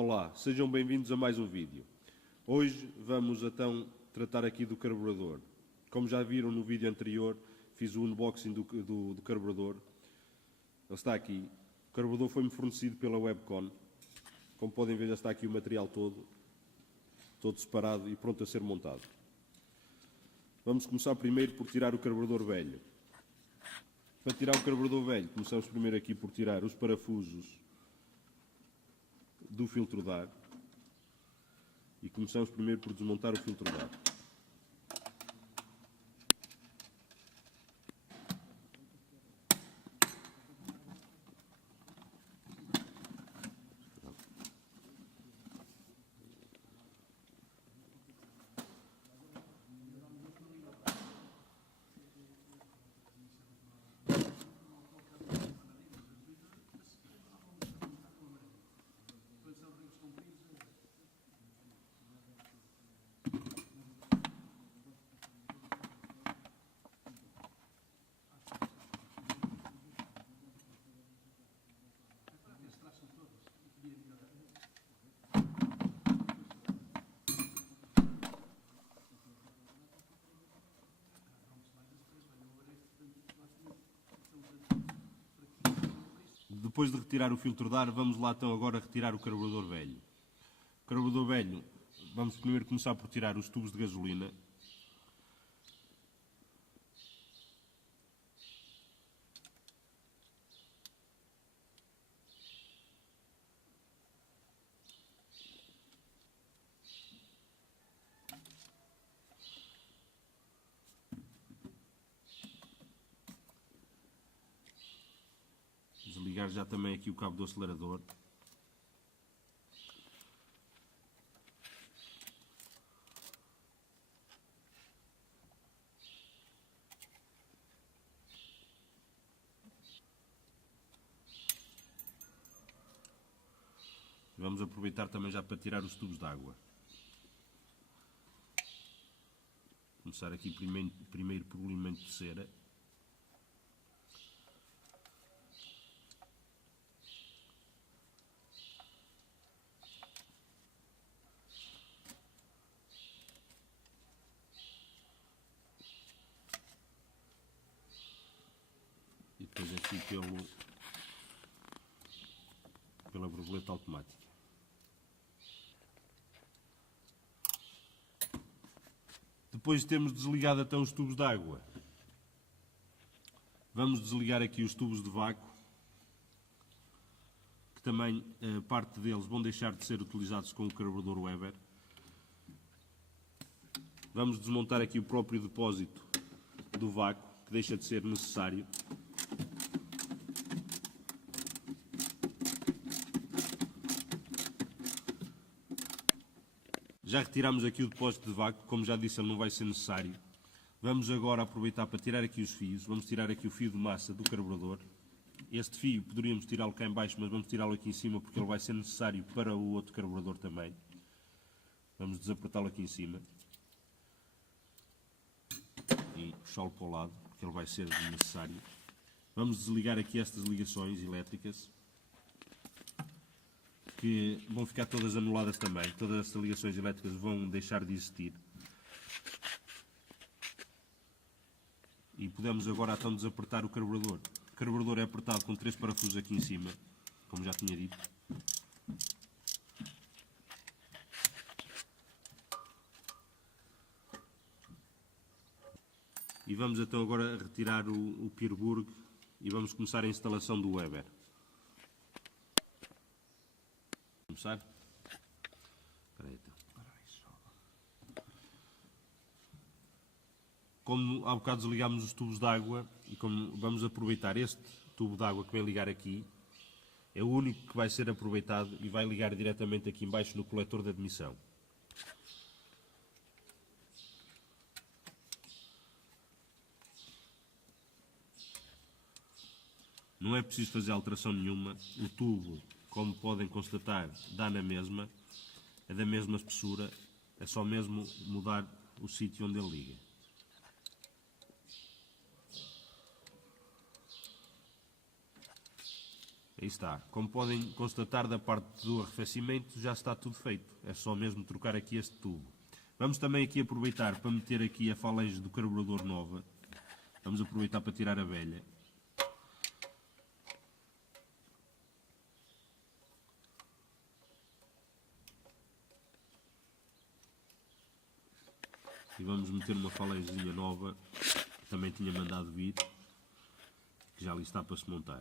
Olá, sejam bem-vindos a mais um vídeo. Hoje vamos então tratar aqui do carburador. Como já viram no vídeo anterior, fiz o unboxing do carburador. Ele está aqui. O carburador foi-me fornecido pela Webcon. Como podem ver, já está aqui o material todo separado e pronto a ser montado. Vamos começar primeiro por tirar o carburador velho. Para tirar o carburador velho, começamos primeiro aqui por tirar os parafusos do filtro de ar. E começamos primeiro por desmontar o filtro de ar. Depois de retirar o filtro de ar, vamos lá então agora retirar o carburador velho. O carburador velho, vamos primeiro começar por tirar os tubos de gasolina. Desligar já também aqui o cabo do acelerador. Vamos aproveitar também já para tirar os tubos de água. Começar aqui primeiro por um elemento de cera. E depois aqui pela borboleta automática. Depois de termos desligado então os tubos de água, vamos desligar aqui os tubos de vácuo, que também parte deles vão deixar de ser utilizados com o carburador Weber. Vamos desmontar aqui o próprio depósito do vácuo, que deixa de ser necessário. Já retiramos aqui o depósito de vácuo, como já disse, ele não vai ser necessário. Vamos agora aproveitar para tirar aqui os fios. Vamos tirar aqui o fio de massa do carburador. Este fio poderíamos tirá-lo cá em baixo, mas vamos tirá-lo aqui em cima porque ele vai ser necessário para o outro carburador também. Vamos desapertá-lo aqui em cima. E puxá-lo para o lado, porque ele vai ser necessário. Vamos desligar aqui estas ligações elétricas, que vão ficar todas anuladas também. Todas estas ligações elétricas vão deixar de existir. E podemos agora então desapertar o carburador. O carburador é apertado com 3 parafusos aqui em cima, como já tinha dito. E vamos então agora retirar o Pierburg e vamos começar a instalação do Weber. Começar? Espera aí, então. Como há bocado desligámos os tubos de água e como vamos aproveitar este tubo de água que vem ligar aqui, é o único que vai ser aproveitado e vai ligar diretamente aqui embaixo no coletor de admissão. Não é preciso fazer alteração nenhuma, o tubo, como podem constatar, dá na mesma, é da mesma espessura, é só mesmo mudar o sítio onde ele liga. Aí está. Como podem constatar, da parte do arrefecimento já está tudo feito. É só mesmo trocar aqui este tubo. Vamos também aqui aproveitar para meter aqui a falange do carburador nova. Vamos aproveitar para tirar a velha. E vamos meter uma falangezinha nova, que também tinha mandado vir, que já ali está para se montar.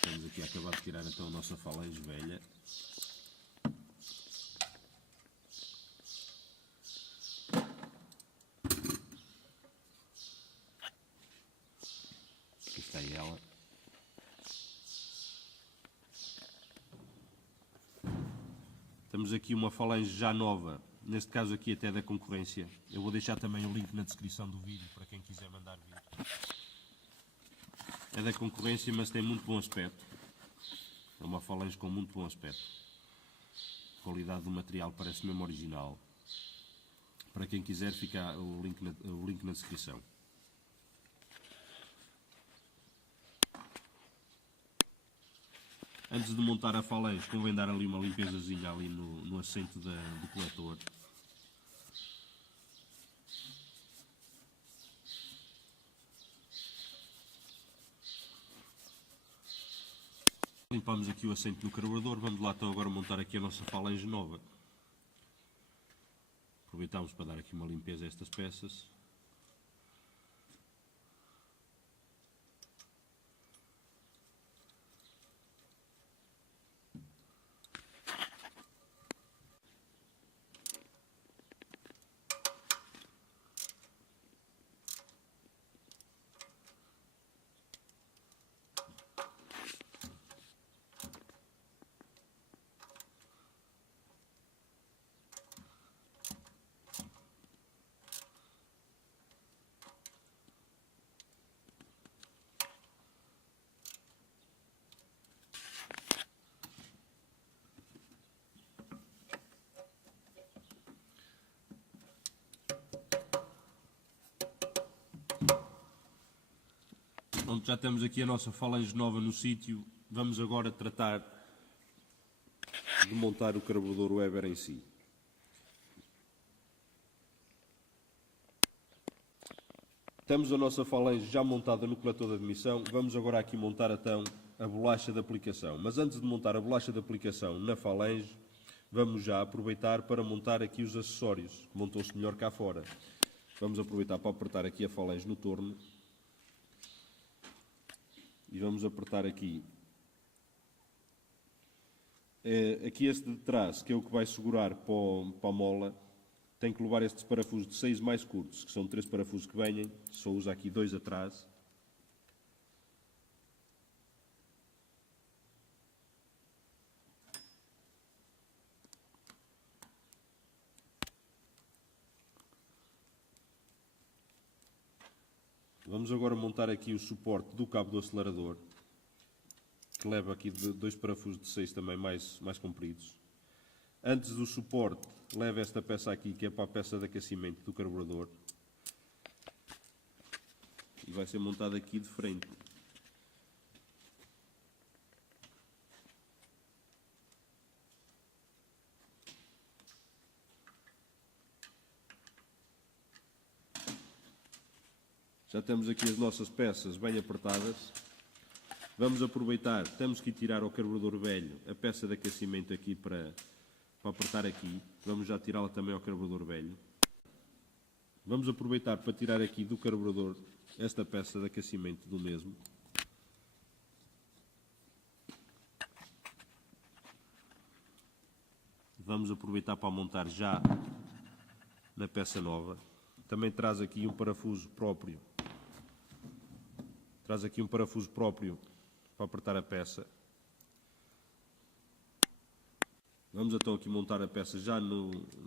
Estamos aqui a acabar de tirar então a nossa falange velha. Aqui está ela. Temos aqui uma falange já nova, neste caso aqui até da concorrência. Eu vou deixar também o link na descrição do vídeo para quem quiser mandar vir. É da concorrência, mas tem muito bom aspecto. É uma falange com muito bom aspecto. A qualidade do material parece mesmo original. Para quem quiser, fica o link na descrição. Antes de montar a falange, convém dar ali uma limpezazinha ali no assento do coletor. Limpamos aqui o assento do carburador. Vamos lá então agora montar aqui a nossa falange nova. Aproveitamos para dar aqui uma limpeza a estas peças. Pronto, já temos aqui a nossa falange nova no sítio. Vamos agora tratar de montar o carburador Weber em si. Temos a nossa falange já montada no coletor de admissão. Vamos agora aqui montar então a bolacha de aplicação. Mas antes de montar a bolacha de aplicação na falange, vamos já aproveitar para montar aqui os acessórios, que montou-se melhor cá fora. Vamos aproveitar para apertar aqui a falange no torno. E vamos apertar aqui. Aqui este de trás, que é o que vai segurar para a mola, tem que levar estes parafusos de 6 mais curtos, que são 3 parafusos que vêm, só usa aqui 2 atrás. Vamos agora montar aqui o suporte do cabo do acelerador, que leva aqui 2 parafusos de 6 também mais compridos. Antes do suporte, leva esta peça aqui, que é para a peça de aquecimento do carburador. E vai ser montada aqui de frente. Já temos aqui as nossas peças bem apertadas. Vamos aproveitar, temos que tirar ao carburador velho a peça de aquecimento aqui para apertar aqui. Vamos já tirá-la também ao carburador velho. Vamos aproveitar para tirar aqui do carburador esta peça de aquecimento do mesmo. Vamos aproveitar para montar já na peça nova. Também traz aqui um parafuso próprio. Traz aqui um parafuso próprio para apertar a peça. Vamos então aqui montar a peça já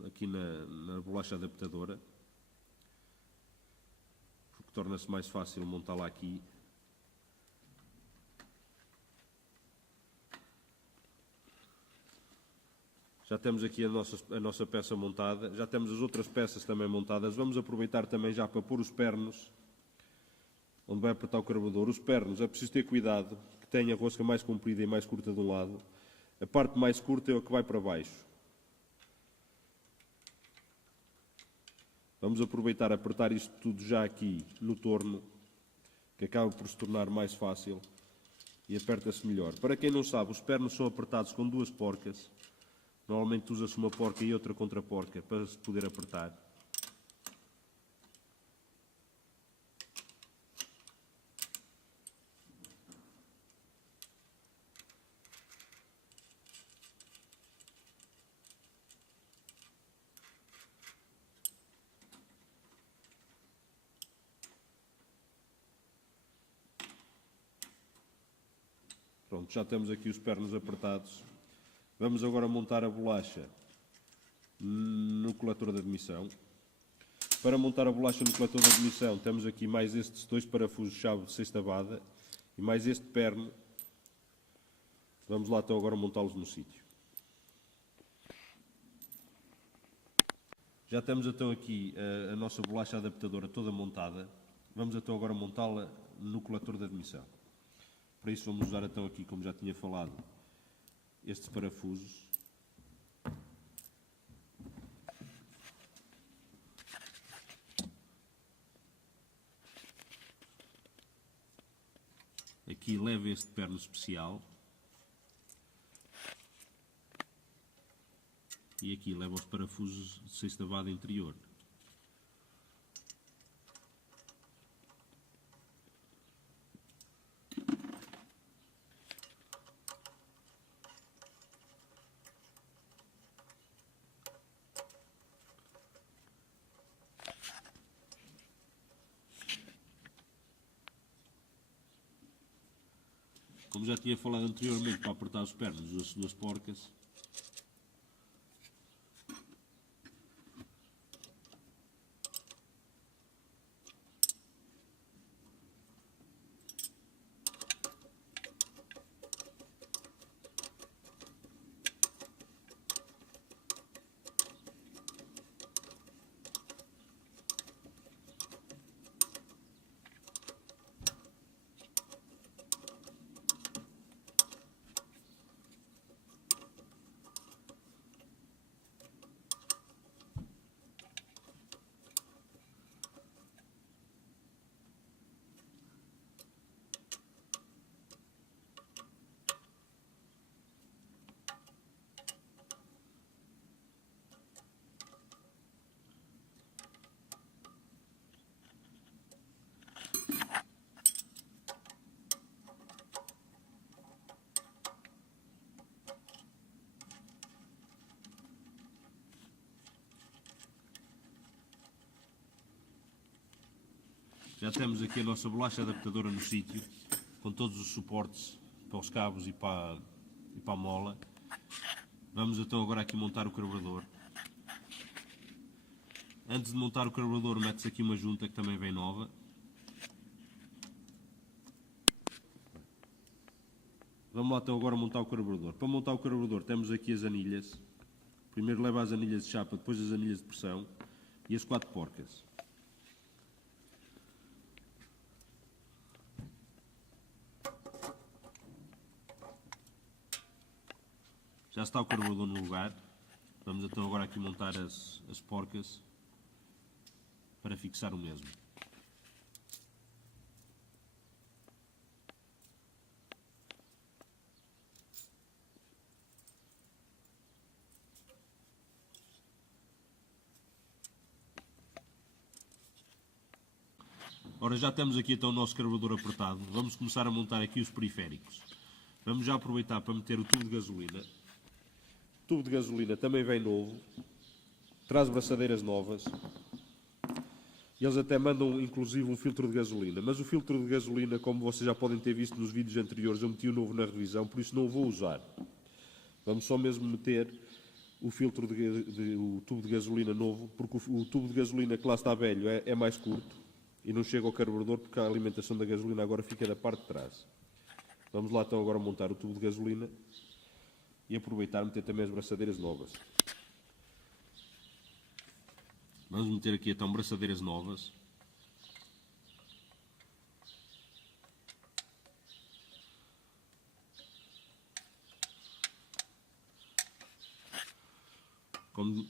aqui na bolacha adaptadora, porque torna-se mais fácil montá-la aqui. Já temos aqui a nossa peça montada, já temos as outras peças também montadas. Vamos aproveitar também já para pôr os pernos, onde vai apertar o carburador. Os pernos, é preciso ter cuidado, que tenha a rosca mais comprida e mais curta de um lado. A parte mais curta é a que vai para baixo. Vamos aproveitar a apertar isto tudo já aqui no torno, que acaba por se tornar mais fácil e aperta-se melhor. Para quem não sabe, os pernos são apertados com duas porcas. Normalmente usa-se uma porca e outra contra-porca para se poder apertar. Pronto, já temos aqui os pernos apertados. Vamos agora montar a bolacha no coletor de admissão. Para montar a bolacha no coletor de admissão, temos aqui mais estes dois parafusos-chave de sextavada e mais este perno. Vamos lá então agora montá-los no sítio. Já temos então aqui a nossa bolacha adaptadora toda montada. Vamos então agora montá-la no coletor de admissão. Para isso vamos usar então aqui, como já tinha falado, estes parafusos. Aqui leva este perno especial. E aqui leva os parafusos de sextavada interior. Como já tinha falado anteriormente, para apertar os pernos usa-se duas porcas. Já temos aqui a nossa bolacha adaptadora no sítio, com todos os suportes para os cabos e para a mola. Vamos então agora aqui montar o carburador. Antes de montar o carburador, mete-se aqui uma junta que também vem nova. Vamos lá então agora montar o carburador. Para montar o carburador temos aqui as anilhas. Primeiro leva as anilhas de chapa, depois as anilhas de pressão e as 4 porcas. Já está o carburador no lugar. Vamos então agora aqui montar as porcas para fixar o mesmo. Ora, já temos aqui então o nosso carburador apertado. Vamos começar a montar aqui os periféricos. Vamos já aproveitar para meter o tubo de gasolina. O tubo de gasolina também vem novo. Traz braçadeiras novas. E eles até mandam inclusive um filtro de gasolina. Mas o filtro de gasolina, como vocês já podem ter visto nos vídeos anteriores, eu meti o novo na revisão, por isso não o vou usar. Vamos só mesmo meter o filtro o tubo de gasolina novo, porque o tubo de gasolina que lá está velho é mais curto e não chega ao carburador porque a alimentação da gasolina agora fica da parte de trás. Vamos lá então agora montar o tubo de gasolina e aproveitar e meter também as braçadeiras novas. Vamos meter aqui então braçadeiras novas.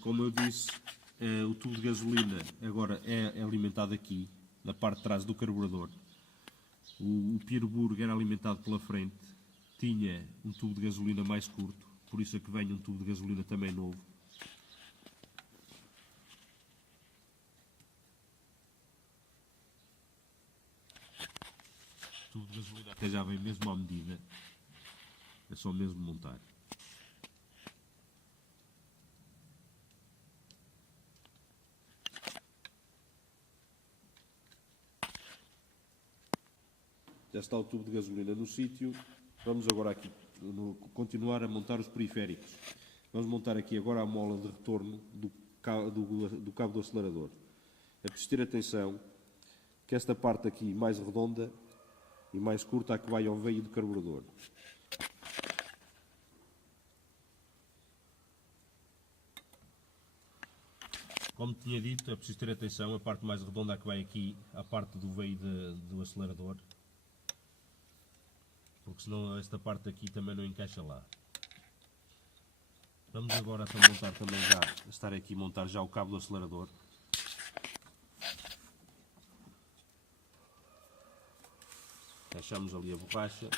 Como eu disse, o tubo de gasolina agora é alimentado aqui, na parte de trás do carburador. O Pierburg era alimentado pela frente, tinha um tubo de gasolina mais curto, por isso é que vem um tubo de gasolina também novo. O tubo de gasolina até já vem mesmo à medida, é só mesmo montar. Já está o tubo de gasolina no sítio. Vamos agora aqui continuar a montar os periféricos. Vamos montar aqui agora a mola de retorno do cabo do acelerador. É preciso ter atenção que esta parte aqui mais redonda e mais curta é que vai ao veio do carburador. Como tinha dito, é preciso ter atenção, a parte mais redonda é que vai aqui, à parte do veio do acelerador. Porque senão esta parte aqui também não encaixa lá. Vamos agora então montar também estar aqui a montar já o cabo do acelerador. Encaixamos ali a borracha.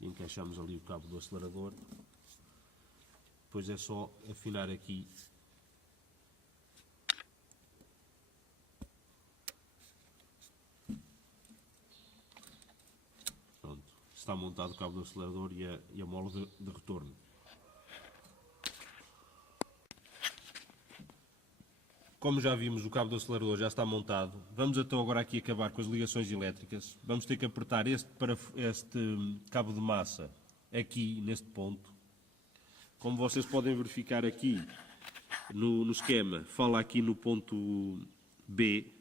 E encaixamos ali o cabo do acelerador. Depois é só afinar aqui pronto, está montado o cabo do acelerador e a mola de retorno. Como já vimos, o cabo do acelerador já está montado. Vamos então agora aqui acabar com as ligações elétricas. Vamos ter que apertar este cabo de massa aqui neste ponto. Como vocês podem verificar aqui no esquema, fala aqui no ponto B.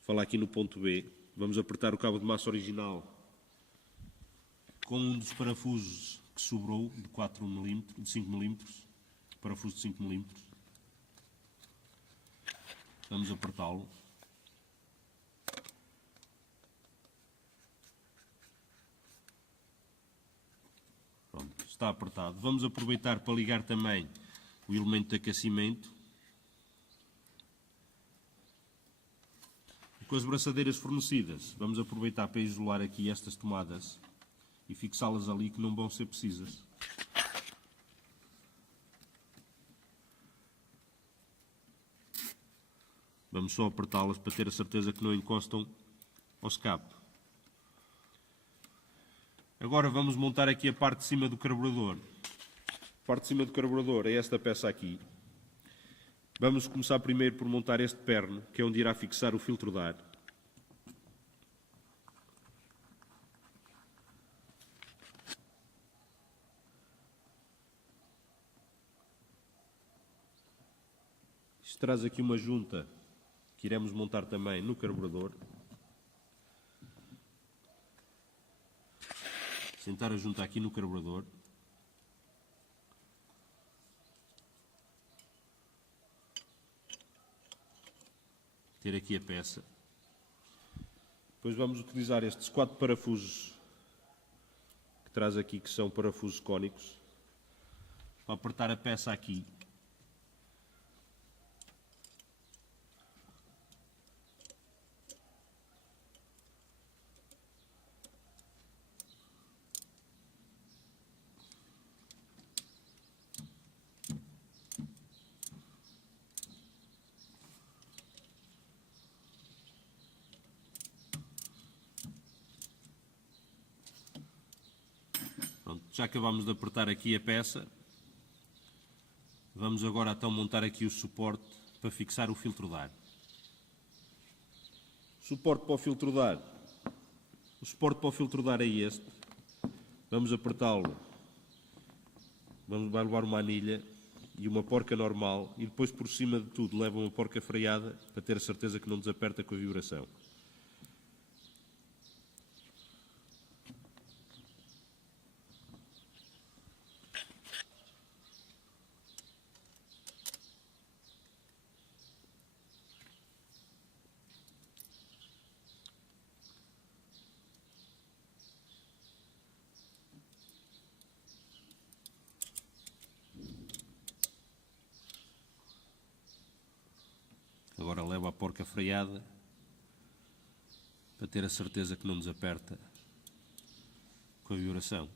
Fala aqui no ponto B. Vamos apertar o cabo de massa original com um dos parafusos que sobrou de 4 mm, de 5 mm, parafuso de 5 mm. Vamos apertá-lo. Pronto, está apertado. Vamos aproveitar para ligar também o elemento de aquecimento. E com as braçadeiras fornecidas, vamos aproveitar para isolar aqui estas tomadas e fixá-las ali que não vão ser precisas. Vamos só apertá-las para ter a certeza que não encostam ao escape. Agora vamos montar aqui a parte de cima do carburador. A parte de cima do carburador é esta peça aqui. Vamos começar primeiro por montar este perno, que é onde irá fixar o filtro de ar. Isto traz aqui uma junta que iremos montar também no carburador. Sentar a junta aqui no carburador. Ter aqui a peça. Depois vamos utilizar estes 4 parafusos que traz aqui, que são parafusos cónicos, para apertar a peça aqui. Já acabamos de apertar aqui a peça, Vamos agora então montar aqui o suporte para fixar o filtro de ar. Suporte para o filtro de ar. O suporte para o filtro de ar é este. Vamos apertá-lo. Vai levar uma anilha e uma porca normal e depois por cima de tudo leva uma porca freada para ter a certeza que não desaperta com a vibração. Agora leva a porca freada para ter a certeza que não desaperta com a vibração.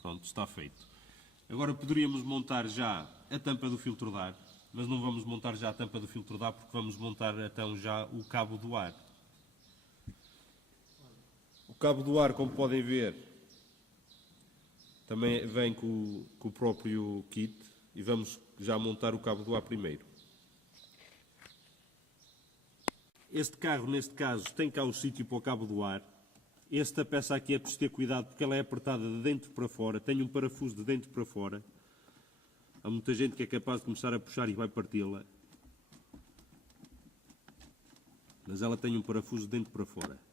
Pronto, está feito. Agora poderíamos montar já a tampa do filtro de ar, mas não vamos montar já a tampa do filtro de ar porque vamos montar então já o cabo do ar. O cabo do ar, como podem ver, também vem com o próprio kit e vamos já montar o cabo do ar primeiro. Este carro, neste caso, tem cá o sítio para o cabo do ar. Esta peça aqui é preciso ter cuidado porque ela é apertada de dentro para fora, tem um parafuso de dentro para fora. Há muita gente que é capaz de começar a puxar e vai parti-la. Mas ela tem um parafuso de dentro para fora.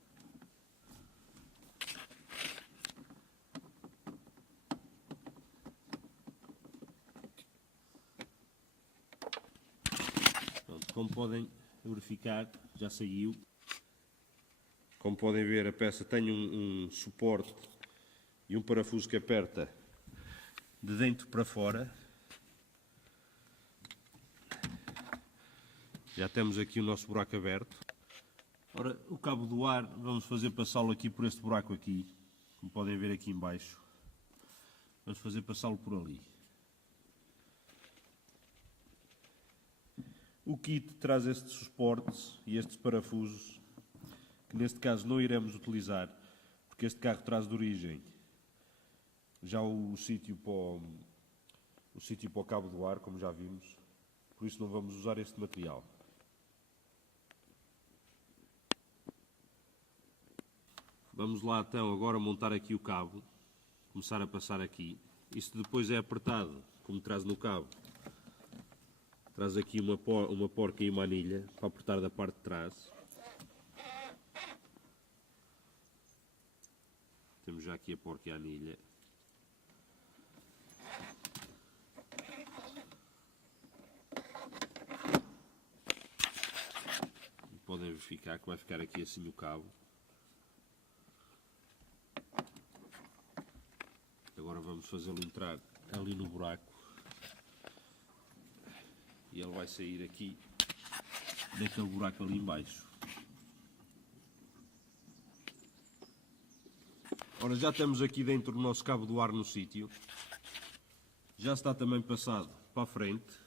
Pronto, como podem verificar, já saiu. Como podem ver, a peça tem um suporte e um parafuso que aperta de dentro para fora. Já temos aqui o nosso buraco aberto. Ora, o cabo do ar, vamos fazer passá-lo aqui por este buraco aqui, como podem ver aqui em baixo. Vamos fazer passá-lo por ali. O kit traz estes suportes e estes parafusos, que neste caso não iremos utilizar, porque este carro traz de origem já o sítio para o cabo do ar, como já vimos, por isso não vamos usar este material. Vamos lá então agora montar aqui o cabo, começar a passar aqui. Isto depois é apertado, como traz no cabo. Traz aqui uma porca e uma anilha para apertar da parte de trás. Temos já aqui a porca e a anilha. E podem verificar que vai ficar aqui assim o cabo. Agora vamos fazê-lo entrar ali no buraco. E ele vai sair aqui daquele buraco ali em baixo. Ora, já estamos aqui dentro do nosso cabo do ar no sítio. Já está também passado para a frente.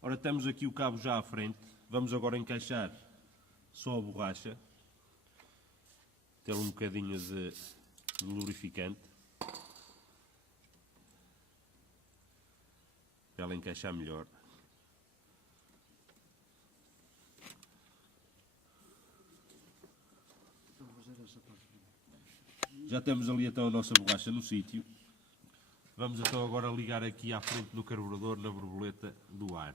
Ora, temos aqui o cabo já à frente. Vamos agora encaixar só a borracha. Ter um bocadinho de lubrificante. Para ela encaixar melhor. Já temos ali então a nossa borracha no sítio. Vamos então agora ligar aqui à frente do carburador na borboleta do ar.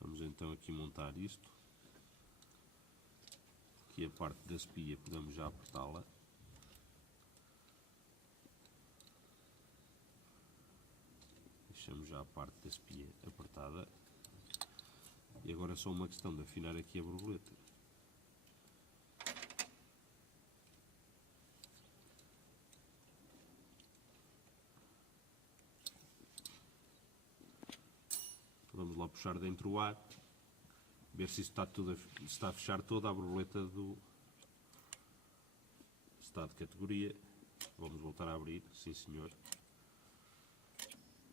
Vamos então aqui montar isto. Aqui a parte da espia podemos já apertá-la. Deixamos já a parte da espia apertada. E agora é só uma questão de afinar aqui a borboleta. Vamos lá puxar dentro o ar, ver se está tudo se está a fechar toda a borboleta do estado de categoria. Vamos voltar a abrir, sim senhor.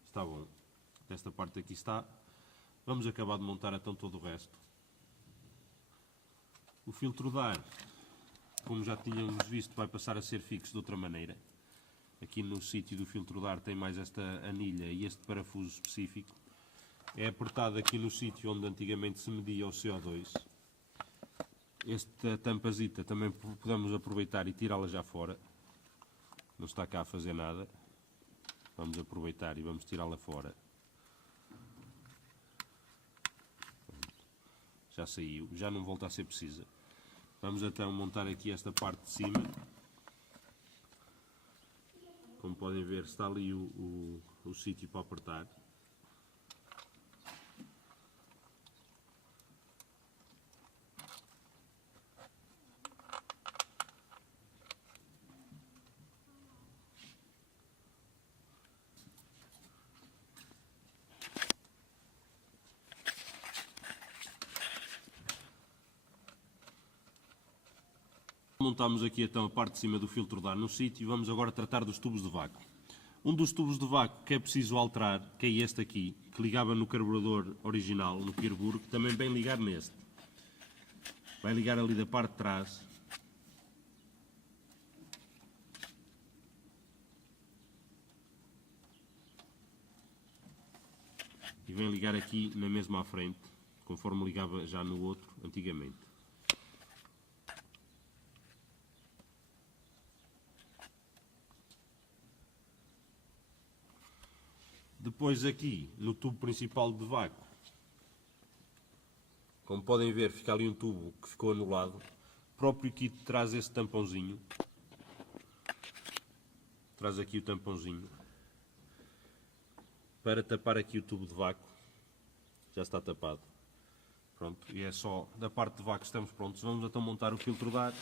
Está bom. Desta parte aqui está. Vamos acabar de montar então todo o resto. O filtro de ar, como já tínhamos visto, vai passar a ser fixo de outra maneira. Aqui no sítio do filtro de ar tem mais esta anilha e este parafuso específico. É apertado aqui no sítio onde antigamente se media o CO2. Esta tampazita também podemos aproveitar e tirá-la já fora. Não está cá a fazer nada. Vamos aproveitar e vamos tirá-la fora. Já saiu, já não volta a ser precisa. Vamos então montar aqui esta parte de cima. Como podem ver, está ali o sítio para apertar. Montamos aqui então a parte de cima do filtro de ar no sítio e vamos agora tratar dos tubos de vácuo. Um dos tubos de vácuo que é preciso alterar, que é este aqui, que ligava no carburador original, no Pierburg, também vem ligar neste. Vai ligar ali da parte de trás. E vem ligar aqui na mesma à frente, conforme ligava já no outro antigamente. Depois aqui, no tubo principal de vácuo, como podem ver, fica ali um tubo que ficou anulado. O próprio kit traz esse tampãozinho. Traz aqui o tampãozinho para tapar aqui o tubo de vácuo. Já está tapado. Pronto, e é só da parte de vácuo estamos prontos. Vamos então montar o filtro de ar.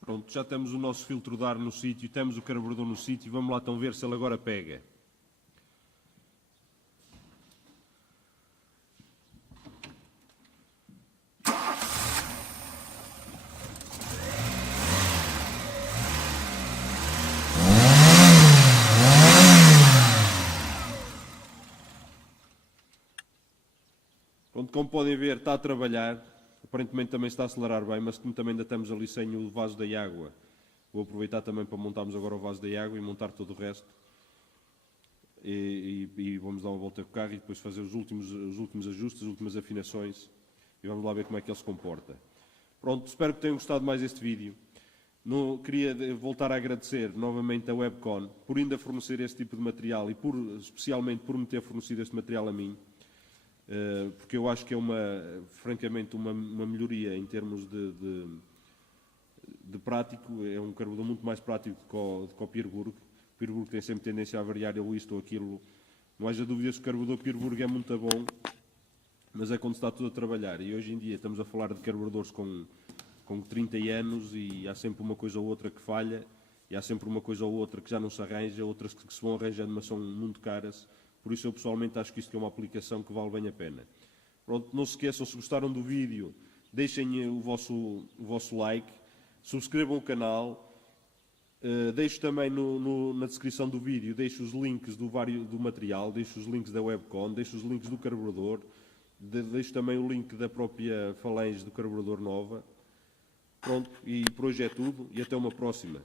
Pronto, já temos o nosso filtro de ar no sítio, temos o carburador no sítio, vamos lá então ver se ele agora pega. Pronto, como podem ver, está a trabalhar. Aparentemente também está a acelerar bem, mas como também ainda estamos ali sem o vaso da água, vou aproveitar também para montarmos agora o vaso da água e montar todo o resto. E vamos dar uma volta com o carro e depois fazer os últimos ajustes, as últimas afinações. E vamos lá ver como é que ele se comporta. Pronto, espero que tenham gostado mais deste vídeo. Queria voltar a agradecer novamente a Webcon por ainda fornecer este tipo de material e especialmente por me ter fornecido este material a mim. Porque eu acho que é francamente uma melhoria em termos de prático. É um carburador muito mais prático do que o Pierburg. O Pierburg tem sempre tendência a variar isto ou aquilo. Não haja dúvidas que o carburador Pierburg é muito bom, mas é quando está tudo a trabalhar. E hoje em dia estamos a falar de carburadores com 30 anos e há sempre uma coisa ou outra que falha, e há sempre uma coisa ou outra que já não se arranja, outras que se vão arranjando, mas são muito caras. Por isso eu pessoalmente acho que isto é uma aplicação que vale bem a pena. Pronto, não se esqueçam, se gostaram do vídeo, deixem o vosso like, subscrevam o canal, deixo também na descrição do vídeo, deixo os links do material, deixo os links da Webcon, deixo os links do carburador, deixo também o link da própria falange do carburador nova. Pronto, e por hoje é tudo e até uma próxima.